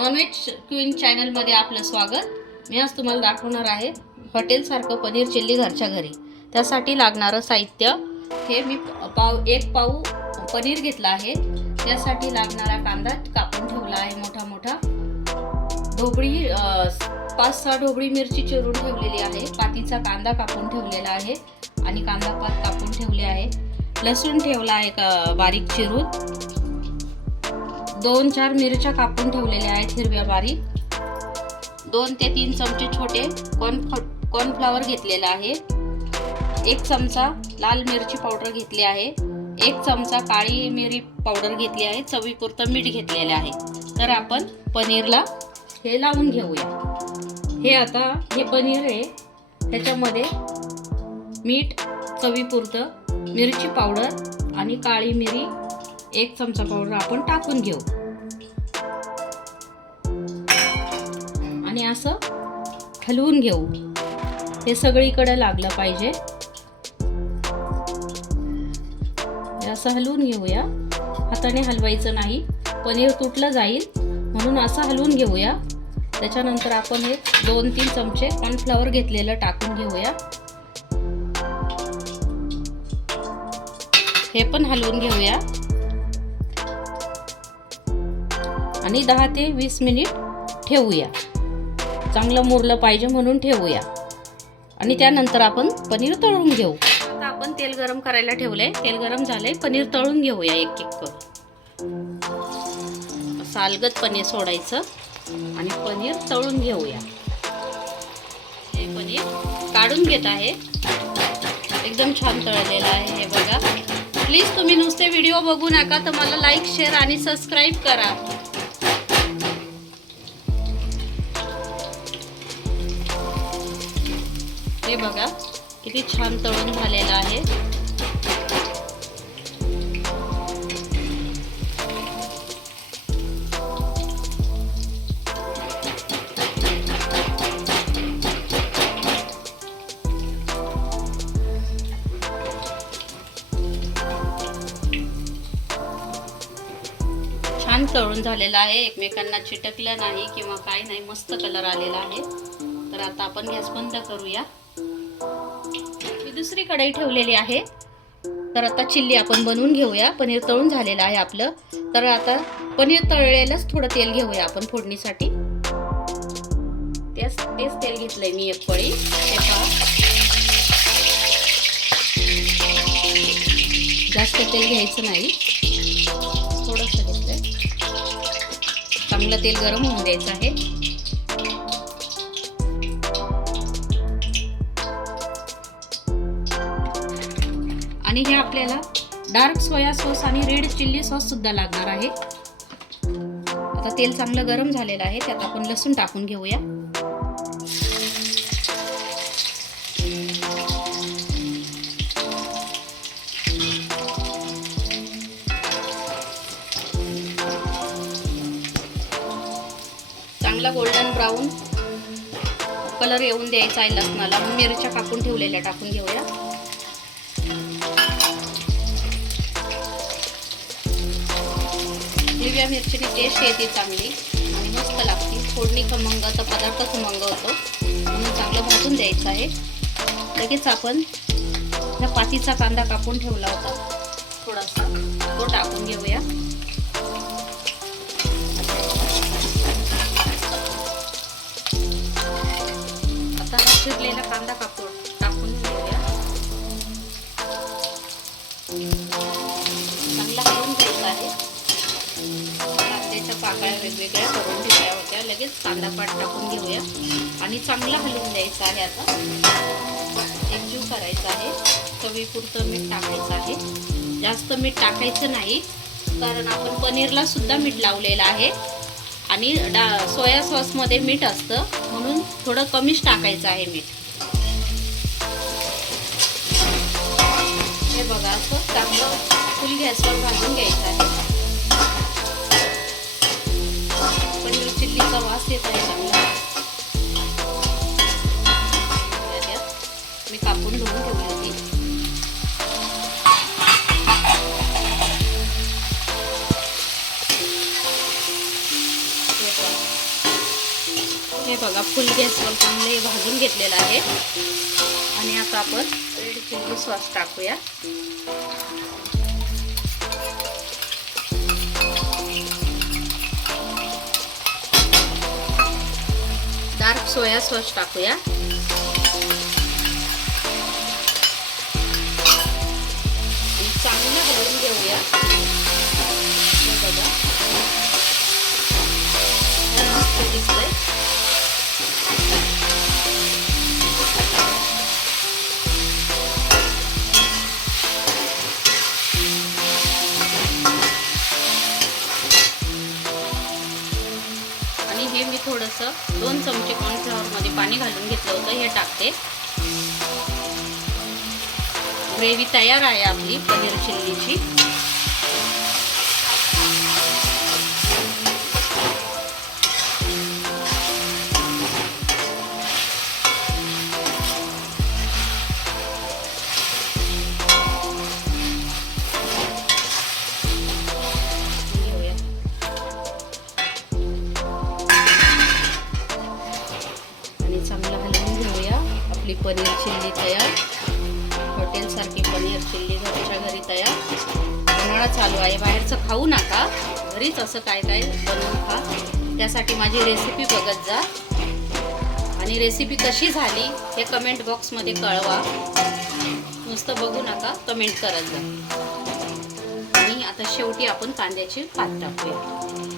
Non veg queen चॅनलमध्ये आपलं स्वागत. मी आज तुम्हाला दाखवणार आहे हॉटेलसारखं पनीर चिल्ली घरच्या घरी. त्यासाठी लागणारं साहित्य हे मी पाव एक पाऊ पनीर घेतला आहे. त्यासाठी लागणारा कांदा कापून ठेवला आहे मोठा मोठा ढोबळी पाच सहा ढोबळी मिरची चिरून ठेवलेली आहे. पातीचा कांदा कापून ठेवलेला आहे आणि कांदा पात कापून ठेवले आहे. लसूण ठेवला आहे का बारीक चिरून. दोन चार मिरच्या कापून ठेवलेल्या आहेत हिरव्या बारीक. दोन ते तीन चमचे छोटे कॉर्न कॉर्नफ्लॉवर घेतलेला आहे. एक चमचा लाल मिरची पावडर घेतली आहे. एक चमचा काळी मिरी पावडर घेतली आहे. चवीपुरतं मीठ घेतलेलं आहे. तर आपण पनीरला हे लावून घेऊया. हे आता हे पनीर आहे. ह्याच्यामध्ये मीठ चवीपुरतं मिरची पावडर आणि काळी मिरी एक चमचा पावडर आपण टाकून घेऊ. आणि असं हलवून घेऊ. हे सगळीकडे लागलं पाहिजे. असं हलवून घेऊया. हाताने हलवायचं नाही. पनीर तुटलं जाईल. म्हणून असं हलवून घेऊया. त्याच्यानंतर आपण हे दोन तीन चमचे कॉर्नफ्लॉवर घेतलेलं टाकून घेऊया. हे पण हलवून घेऊया. आणि दहा ते वीस मिनिट ठेवूया. चांगलं मुरलं पाहिजे म्हणून ठेवूया. आणि त्यानंतर आपण पनीर तळून घेऊ. आता आपण तेल गरम करायला ठेवलं आहे तेल गरम झालं आहे पनीर तळून घेऊया एक एक कप. सालगत पनीर सोडायचं. आणि पनीर तळून घेऊया. हे पनीर काढून घेत आहे. एकदम छान तळलेलं आहे हे बघा. प्लीज तुम्ही नुसते व्हिडिओ बघू नका. तर मला लाईक शेअर आणि सबस्क्राईब करा. हे बघा किती छान तळून झालेलं आहे. छान तळून झालेलं आहे. एकमेकांना चिटकलं नाही किंवा काय नाही मस्त कलर आलेला आहे. तर आता आपण गॅस बंद करूया. मी दुसरी कढई ठेवलेली आहे. तर आता चिल्ली आपण बनवून घेऊया. पनीर तळून झालेलं आहे आपलं. तर आता पनीर तळलेलंच थोडं तेल घेऊया आपण फोडणीसाठी. त्याच तेच तेल घेतलंय मी एक पळी ते जास्त तेल घ्यायचं नाही. थोडंसं घेतलंय. चांगलं तेल गरम होऊन द्यायचं आहे. आणि हे आपल्याला डार्क सोया सॉस आणि रेड चिल्ली सॉस सुद्धा लागणार आहे. आता तेल चांगलं गरम झालेलं आहे त्यात आपण लसूण टाकून घेऊया. चांगला गोल्डन ब्राऊन कलर येऊन द्यायचा आहे लसणाला. मिरच्या कापून ठेवलेल्या टाकून घेऊया. हिरव्या मिरचीने टेस्ट येते चांगली. आणि मस्त लागते. फोडणी खमंग तर पदार्थ खमंग होतो. म्हणून चांगलं भाजून द्यायचं आहे. लगेच आपण ह्या पातीचा कांदा कापून ठेवला होता. थोडासा तो टाकून घेऊया. आता हा चिरलेला कांदा कापून कांद्याच्या पाकळ्या वेगवेगळ्या करून ठेवल्या होत्या. लगेच कांदा पाट टाकून घेऊया. आणि चांगला हलवून द्यायचा आहे आता. एकजीव करायचा आहे. चवीपुरतं मीठ टाकायचं आहे. जास्त मीठ टाकायचं नाही कारण आपण पनीरला सुद्धा मीठ लावलेलं आहे. आणि डा सोया सॉसमध्ये मीठ असतं म्हणून थोडं कमीच टाकायचं आहे मीठ. हे बघा असं चांगलं फुल गॅसवर भाजून घ्यायचं आहे. मी कापून धुवून ठेवली होती हे बघा. फुल गॅसवर चांगले भाजून घेतलेलं आहे आणि आता आपण रेड चिली सॉस टाकूया डार्क सोया सॉस टाकूया थोडंसं दोन चमचे कॉर्नफ्लॉवरमध्ये पाणी घालून घेतलं होतं हे टाकते. ग्रेव्ही तयार आहे आपली पनीर चिल्लीची. पनीर चिल्ली घरच्या घरी तयार. उन्हाळा चालू आहे. बाहेरचं खाऊ नका. घरीच असं काय काय बनवून खा. त्यासाठी माझी रेसिपी बघत जा. आणि रेसिपी कशी झाली हे कमेंट बॉक्समध्ये कळवा. नुसतं बघू नका कमेंट करत जा. आणि आता शेवटी आपण कांद्याची पात टाकूया.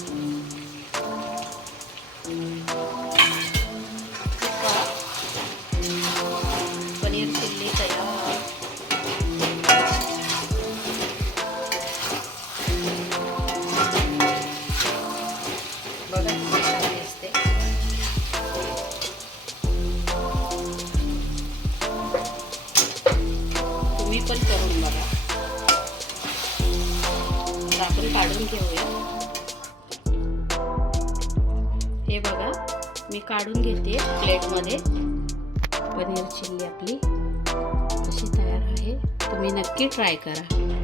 पण करून बघा. आता आपण काढून घेऊया. हे बघा मी काढून घेते प्लेटमध्ये. पनीर चिल्ली आपली अशी तयार आहे. तुम्ही नक्की ट्राय करा.